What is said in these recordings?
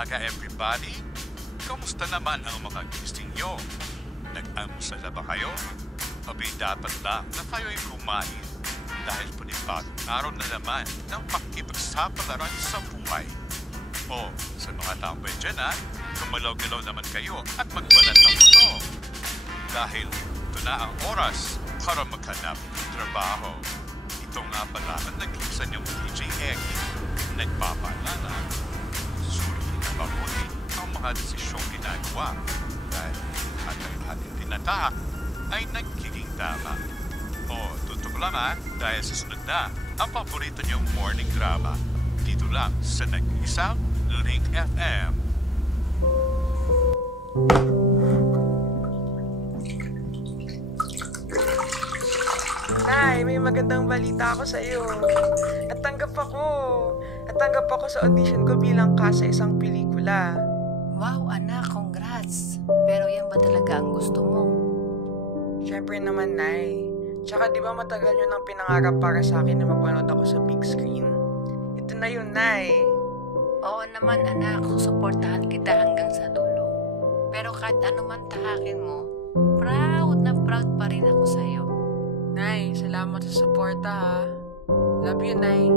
umaga, everybody! Kamusta naman ang mga gising nyo? Nag-almusal na ba kayo? Abay dapat lang na kayo'y kumain dahil panibagong araw na naman ng pakipagsapalaran sa buhay. O, sa mga tambay dyan kumalaw-galaw naman kayo at magbalat ng buto. Dahil ito na ang oras para maghanap ng trabaho. Ito nga pala ang nag-isan yung DJ Eggy. Nagpapaalala, suriin na mabuti ang mga desisyong ginagawa dahil hanggang tinatak ay nagiging tama. O, tutok lang dahil susunod na ang paborito niyong morning drama dito lang sa nag-iisang Link FM. Nay, may magandang balita ako sa iyo. Natanggap ako sa audition ko bilang cast sa isang pelikula. Wow, anak, congrats. Pero yan ba talaga ang gusto mo? Siyempre naman, Nay. Tsaka di ba matagal yun ang pinangarap para sa akin na mapanood ako sa big screen? Ito na yun, Nay. Oo naman, anak. Susuportahan kita hanggang sa dulo. Pero kahit ano man tahakin mo, proud na proud pa rin ako sa'yo. Nay, salamat sa suporta ha. Love you, Nay.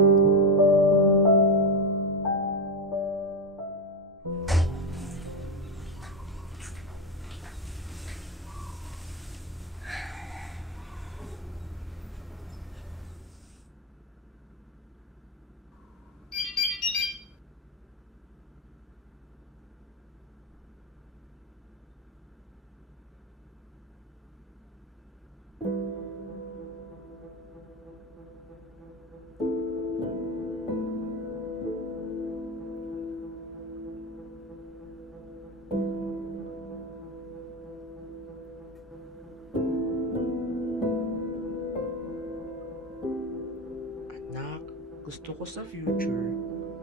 Gusto ko sa future,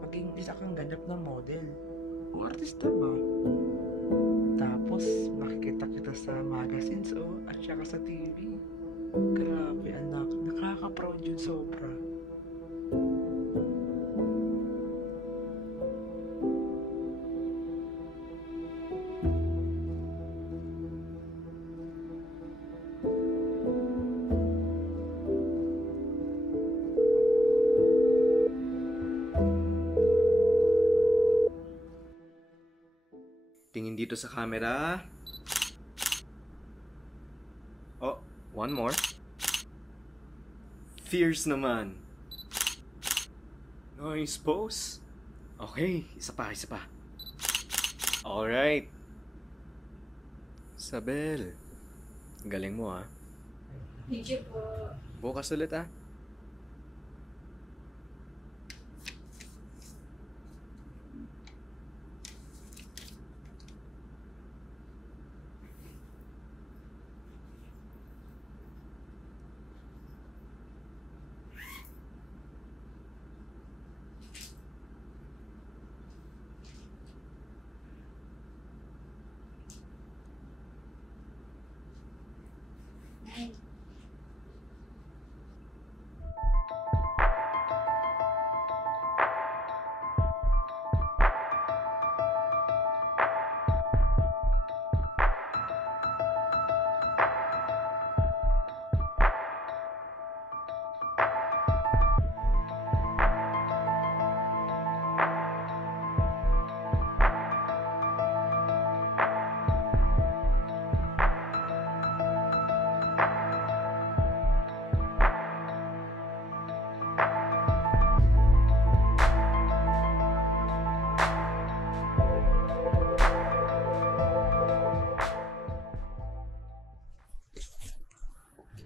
maging isa kang ganap na model o artista ba? Tapos, makikita kita sa magazines at saka sa TV. Grabe anak, nakaka-proud yun sobra. Tingin dito sa camera. Oh, one more. Fierce naman. Nice pose. Okay, isa pa. Alright. Isabel, galing mo Thank you po. Bukas ulit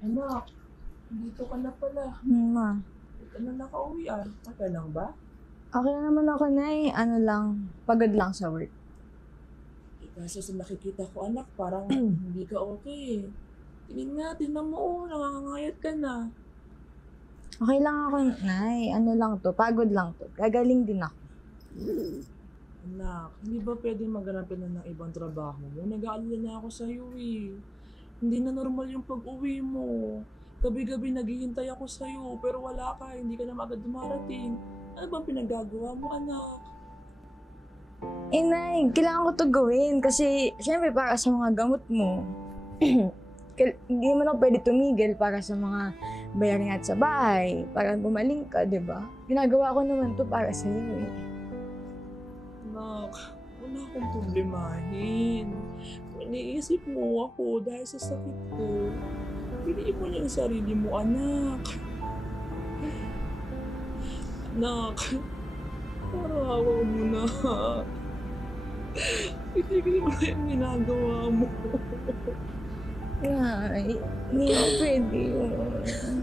Anak, dito ka na pala. Ma, Ito na nakauwi Tagal lang ba? okay na naman ako, Nay. Ano lang, pagod lang sa work. Kasi sa nakikita ko anak, parang hindi ka okay. Tingnan mo nangangayat ka na. Okay lang ako, Nay. Ano lang to, pagod lang to. Gagaling din ako. Anak, hindi ba pwede maghanapin na ng ibang trabaho mo? Nag-aalala na ako sa'yo Hindi na normal yung pag-uwi mo. Gabi-gabi naghihintay ako sa'yo, pero wala ka, hindi ka na agad dumarating. Ano bang pinagagawa mo, anak? Eh, Nay, kailangan ko to gawin kasi syempre para sa mga gamot mo. Hindi mo na pwede tumigil para sa mga bayarin at sa bahay, para gumaling ka, di ba? Ginagawa ko naman to para sa iyo eh. Nak, wala akong problemahin. Kung iniisip mo ako dahil sa sakit ko, piliin mo niya ang sarili mo, anak. Anak, parawa mo na. Itigil mo na yung ginagawa mo. Nay, hindi na pwede yun.